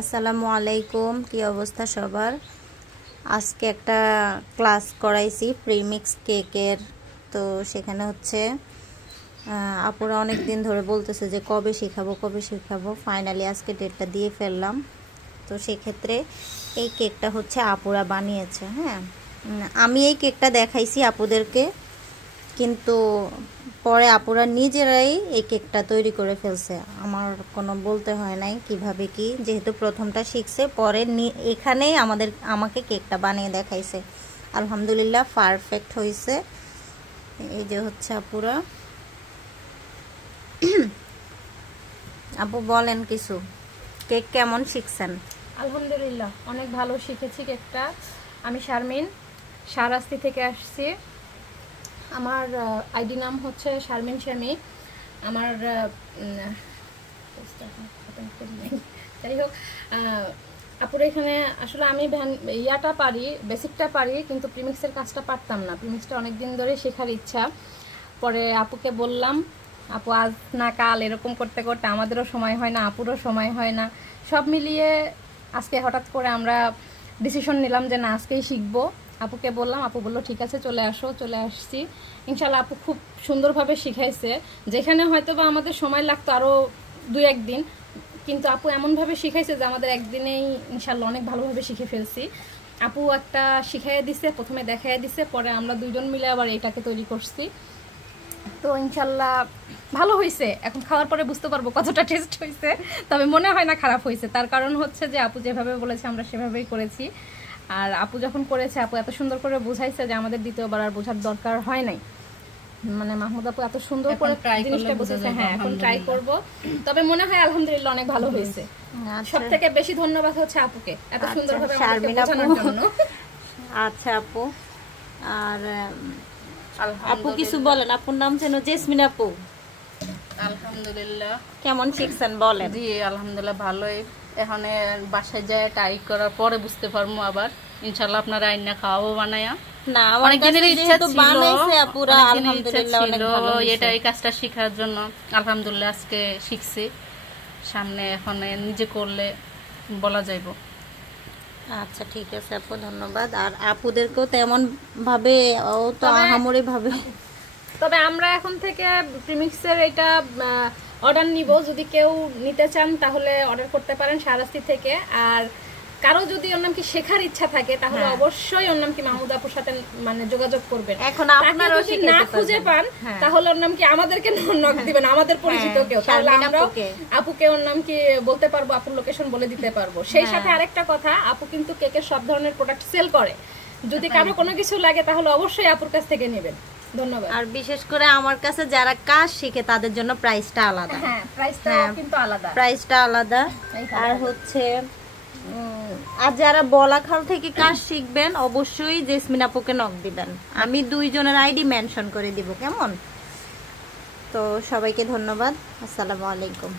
আসসালামু আলাইকুম, কি অবস্থা সবার। আজকে একটা ক্লাস করাইছি প্রিমিক্স কেকের। তো সেখানে হচ্ছে আপুরা অনেক দিন ধরে বলতেছে যে কবে শেখাবো। ফাইনালি আজকে ডেটটা দিয়ে ফেললাম। তো সেক্ষেত্রে এই কেকটা হচ্ছে আপুরা বানিয়েছে। হ্যাঁ, আমি এই কেকটা দেখাইছি আপুদেরকে, কিন্তু পরে আপুরা নিজেরাই এই কেকটা তৈরি করে ফেলছে। আমার কোনো বলতে হয় নাই কিভাবে কি, যেহেতু প্রথমটা শিখছে, পরে এখানেই আমাকে কেকটা বানিয়ে দেখাইছে। আলহামদুলিল্লাহ পারফেক্ট হয়েছে। এই যে হচ্ছে আপুরা। আপু বলেন কিছু, কেক কেমন শিখছেন? আলহামদুলিল্লাহ অনেক ভালো শিখেছি কেকটা। আমি শারমিন, শাহরাস্তি থেকে আসছি। আমার আইডি নাম হচ্ছে শারমিন শামি। আমার যাই হোক, আপুর এখানে আসলে আমি ইয়াটা পারি, বেসিকটা পারি, কিন্তু প্রিমিক্সের কাজটা পারতাম না। প্রিমিক্সটা অনেক দিন ধরে শেখার ইচ্ছা। পরে আপুকে বললাম, আপু আজ না কাল এরকম করতে করতে আমাদেরও সময় হয় না, আপুরও সময় হয় না। সব মিলিয়ে আজকে হঠাৎ করে আমরা ডিসিশন নিলাম যে না, আজকেই শিখবো। আপুকে বললাম, আপু বললো ঠিক আছে চলে আসো। চলে আসছি। ইনশাল্লাহ আপু খুব সুন্দরভাবে শিখাইছে। যেখানে হয়তো বা আমাদের সময় লাগতো আরও 2-1 দিন, কিন্তু আপু এমনভাবে শিখাইছে যে আমাদের একদিনেই ইনশাল্লাহ অনেক ভালোভাবে শিখে ফেলছি। আপু একটা শিখাইয়া দিছে, প্রথমে দেখাইয়া দিছে, পরে আমরা দুইজন মিলে আবার এটাকে তৈরি করছি। তো ইনশাল্লাহ ভালো হয়েছে। এখন খাওয়ার পরে বুঝতে পারবো কতটা টেস্ট হয়েছে। তবে মনে হয় না খারাপ হয়েছে। তার কারণ হচ্ছে যে আপু যেভাবে বলেছে আমরা সেভাবেই করেছি। আর আপু যখন করেছে, আপু এত সুন্দর করে বুঝাইছে যে আমাদের দ্বিতীয়বার আর বোঝার দরকার হয় নাই। মানে মাহমুদ আপু এত সুন্দর করে জিনিসটা বুঝেছে। হ্যাঁ, এখন ট্রাই করব। তবে মনে হয় আলহামদুলিল্লাহ অনেক ভালো হয়েছে। সব থেকে বেশি ধন্যবাদ হচ্ছে আপুকে এত সুন্দরভাবে আমাদেরকে বোঝানোর জন্য। আচ্ছা আপু, আর আপু কিছু বলেন। আপুর নাম যেন জেসমিন আপু। আলহামদুলিল্লাহ কেমন শিখছেন বলেন? জি আলহামদুলিল্লাহ ভালোই। এখন বাসায় যায় ট্রাই করার পরে বুঝতে পারবো আবার। ইনশাআল্লাহ আপনারা আইনা খাওয়াবো বানায়া। না, অনেক দিনের ইচ্ছা ছিল, বানাইছে আপুরা। আলহামদুলিল্লাহ অনেক ভালো হয়েছে। এটা এই কাজটা শেখার জন্য আলহামদুলিল্লাহ আজকে শিখছি। সামনে এখন নিজে করলে বলা যাইবো। আচ্ছা ঠিক আছে আপু, ধন্যবাদ। আর আপুদেরকেও তেমন ভাবে, ও তো আহামরি ভাবে। তবে আমরা এখন থেকে প্রিমিক্সের এটা অর্ডার নিব। যদি কেউ নিতে চান তাহলে অর্ডার করতে পারেন শাহরাস্তি থেকে। আর কারো যদি ওর নাম কি শেখার ইচ্ছা থাকে তাহলে অবশ্যই ওর নাম কি মাহমুদ আপুর সাথে মানে যোগাযোগ করবেন। এখন আপনারা যদি না খুঁজে পান তাহলে ওর নাম কি আমাদেরকে নক দিবেন, আমাদের পরিচিত কেউ। তাহলে আমরা আপুকে ওর নাম কি বলতে পারবো, আপুর লোকেশন বলে দিতে পারবো। সেই সাথে আরেকটা কথা, আপু কিন্তু কেকের সব ধরনের প্রোডাক্ট সেল করে। যদি কারো কোনো কিছু লাগে তাহলে অবশ্যই আপুর কাছ থেকে নেবেন। ধন্যবাদ। আর বিশেষ করে আমার কাছে যারা কাজ শিখে তাদের জন্য প্রাইসটা আলাদা। হ্যাঁ, প্রাইসটা কিন্তু আলাদা। প্রাইসটা আলাদা। আর হচ্ছে আর যারা বলাখাল থেকে কাজ শিখবেন অবশ্যই জেসমিন আপুকে নক দিবেন। আমি 2 জনের আইডি মেনশন করে দিব, কেমন? তো সবাইকে ধন্যবাদ। আসসালামু আলাইকুম।